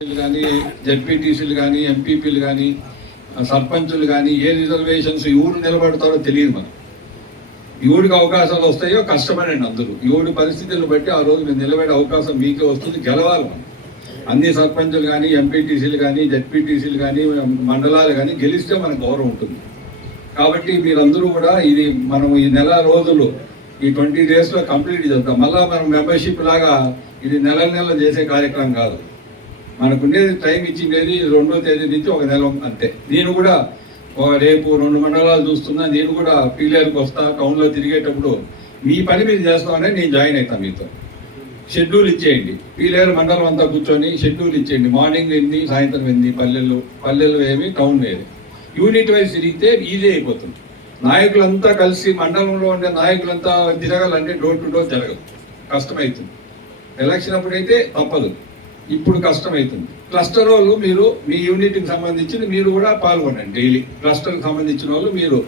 కానీ జడ్పీటీసీలు కానీ ఎంపీపీలు కానీ సర్పంచులు కానీ ఏ రిజర్వేషన్స్ ఎవరు నిలబడతారో తెలియదు మనం ఎవడికి అవకాశాలు వస్తాయో కష్టమేనండి అందరూ ఎవడి పరిస్థితులను బట్టి ఆ రోజు మీరు నిలబడే అవకాశం మీకే వస్తుంది గెలవాలి మనం. అన్ని సర్పంచులు కానీ ఎంపీటీసీలు కానీ జడ్పీటీసీలు కానీ మండలాలు కానీ గెలిస్తే మనకు గౌరవం ఉంటుంది. కాబట్టి మీరందరూ కూడా ఇది మనం ఈ నెల రోజులు ఈ ట్వంటీ డేస్లో కంప్లీట్ చేద్దాం. మళ్ళీ మనం మెంబర్షిప్ లాగా ఇది నెల నెల చేసే కార్యక్రమం కాదు. మనకుండేది టైం ఇచ్చిండేది రెండో తేదీ నుంచి ఒక నెల అంతే. నేను కూడా ఒక రేపు రెండు మండలాలు చూస్తున్నా నేను కూడా పీలేరుకు వస్తా టౌన్లో తిరిగేటప్పుడు మీ పని మీరు చేస్తామని నేను జాయిన్ అవుతాను మీతో. షెడ్యూల్ ఇచ్చేయండి. పీలేరు మండలం అంతా కూర్చొని షెడ్యూల్ ఇచ్చేయండి. మార్నింగ్ ఎన్ని సాయంత్రం ఎన్ని పల్లెలు పల్లెలు ఏమి టౌన్ వేరే. యూనిట్ వైజ్ తిరిగితే ఈజీ అయిపోతుంది. నాయకులంతా కలిసి మండలంలో ఉండే నాయకులంతా తిరగాలంటే డోర్ టు డోర్ జరగదు. కష్టమవుతుంది ఎలక్షన్ అప్పుడైతే తప్పదు. ఇప్పుడు కష్టమవుతుంది క్లస్టర్ వాళ్ళు మీరు మీ యూనిట్కి సంబంధించి మీరు కూడా పాల్గొనండి డైలీ. క్లస్టర్కి సంబంధించిన వాళ్ళు మీరు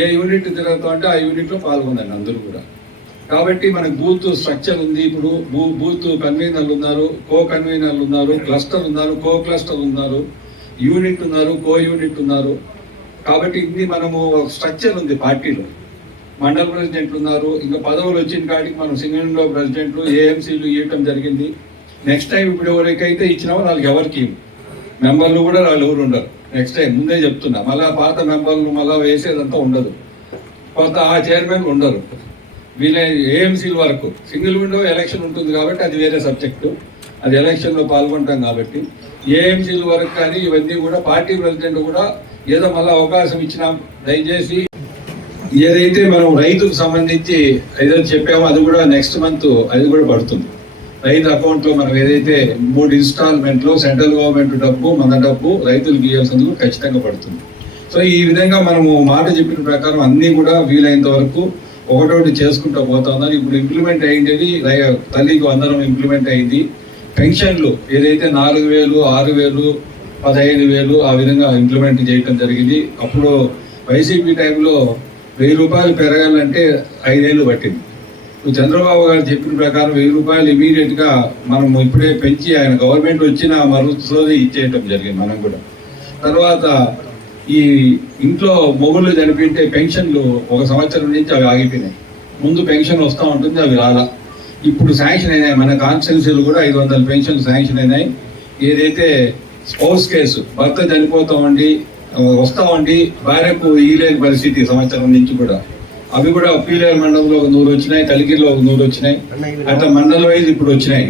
ఏ యూనిట్ తిరుగుతా అంటే ఆ యూనిట్లో పాల్గొనండి అందరూ కూడా. కాబట్టి మనకు బూత్ స్ట్రక్చర్ ఉంది. ఇప్పుడు బూ బూత్ కన్వీనర్లు ఉన్నారు కో కన్వీనర్లు ఉన్నారు క్లస్టర్ ఉన్నారు కో క్లస్టర్ ఉన్నారు యూనిట్ ఉన్నారు కో యూనిట్ ఉన్నారు. కాబట్టి ఇది మనము స్ట్రక్చర్ ఉంది పార్టీలో. మండల ప్రెసిడెంట్లు ఉన్నారు. ఇంకా పదవులు వచ్చిన కాడికి మనం సింగంలో ప్రెసిడెంట్లు ఏఎంసీలు ఇవ్వటం జరిగింది. నెక్స్ట్ టైం ఇప్పుడు ఎవరికైతే ఇచ్చినామో వాళ్ళకి ఎవరికి మెంబర్లు కూడా వాళ్ళు ఎవరు ఉండరు. నెక్స్ట్ టైం ముందే చెప్తున్నా. మళ్ళీ పాత మెంబర్లు మళ్ళీ వేసేదంతా ఉండదు. కొత్త ఆ చైర్మన్ ఉండరు. వీళ్ళ ఏఎంసీల వరకు. సింగిల్ విండో ఎలక్షన్ ఉంటుంది కాబట్టి అది వేరే సబ్జెక్టు అది ఎలక్షన్లో పాల్గొంటాం కాబట్టి. ఏఎంసీల వరకు కానీ ఇవన్నీ కూడా పార్టీ ప్రెసిడెంట్ కూడా ఏదో మళ్ళీ అవకాశం ఇచ్చినాం. దయచేసి ఏదైతే మనం రైతుకు సంబంధించి ఏదో చెప్పామో అది కూడా నెక్స్ట్ మంత్ అది కూడా పడుతుంది. రైతు అకౌంట్లో మనం ఏదైతే మూడు ఇన్స్టాల్మెంట్లో సెంట్రల్ గవర్నమెంట్ డబ్బు మన డబ్బు రైతులకు ఇవ్వాల్సినందుకు ఖచ్చితంగా పడుతుంది. సో ఈ విధంగా మనము మాట చెప్పిన ప్రకారం అన్నీ కూడా వీలైనంత వరకు ఒకటోటి చేసుకుంటూ పోతా ఉన్నారు ఇప్పుడు ఇంప్లిమెంట్ అయ్యింది తల్లికి వందనం ఇంప్లిమెంట్ అయింది. పెన్షన్లు ఏదైతే నాలుగు వేలు ఆరు వేలు పదహైదు వేలు ఆ విధంగా ఇంప్లిమెంట్ చేయడం జరిగింది. అప్పుడు వైసీపీ టైంలో వెయ్యి రూపాయలు పెరగాలంటే ఐదేళ్ళు పట్టింది. చంద్రబాబు గారు చెప్పిన ప్రకారం వెయ్యి రూపాయలు ఇమీడియట్గా మనం ఇప్పుడే పెంచి ఆయన గవర్నమెంట్ వచ్చిన మరుసటి ఇచ్చేయటం జరిగింది మనం కూడా. తర్వాత ఈ ఇంట్లో మొగుళ్ళు చనిపోయింటే పెన్షన్లు ఒక సంవత్సరం నుంచి అవి ఆగిపోయినాయి. ముందు పెన్షన్ వస్తూ ఉంటుంది అవి రాలా. ఇప్పుడు శాంక్షన్ అయినాయి. మన కాన్స్టిట్యున్సీలు కూడా ఐదు వందల పెన్షన్లు శాంక్షన్ అయినాయి. ఏదైతే స్పౌస్ కేసు భర్త చనిపోతామండి వస్తామండి భార్యకు ఈలేని పరిస్థితి సంవత్సరం నుంచి కూడా. అవి కూడా పీలేరు మండలంలో ఒక నూరు వచ్చినాయి కలిగిరిలో ఒక నూరు వచ్చినాయి. అట్లా మండల వైజ్ ఇప్పుడు వచ్చినాయి.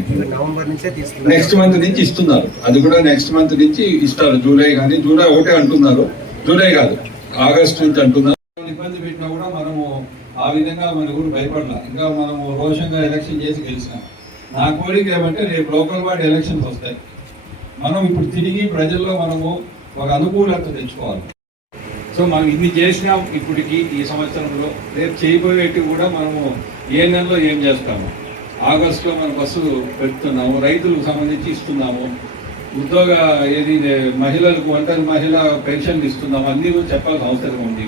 నెక్స్ట్ మంత్ నుంచి ఇస్తున్నారు. అది కూడా నెక్స్ట్ మంత్ నుంచి ఇస్తారు. జూలై కానీ జూలై ఒకటే అంటున్నారు. జూలై కాదు ఆగస్ట్ నుంచి అంటున్నారు. ఇబ్బంది పెట్టినా కూడా మనము ఆ విధంగా మన ఊరు భయపడలా. ఇంకా మనము రోషంగా ఎలక్షన్ చేసి గెలిచినాం. నా కోరిక ఏమంటే రేపు లోకల్ బాడీ ఎలక్షన్స్ వస్తాయి. మనం ఇప్పుడు తిరిగి ప్రజల్లో మనము ఒక అనుకూలత తెచ్చుకోవాలి. సో మనం ఇన్ని చేసినాం ఇప్పటికి ఈ సంవత్సరంలో. రేపు చేయబోయేటి కూడా మనము ఏ నెలలో ఏం చేస్తాము? ఆగస్టులో మనం బస్సు పెడుతున్నాము రైతులకు సంబంధించి ఇస్తున్నాము ఉద్యోగ ఏది మహిళలకు ఒంటరి మహిళ పెన్షన్లు ఇస్తున్నాము అన్నీ కూడా చెప్పాల్సిన అవసరం ఉంది.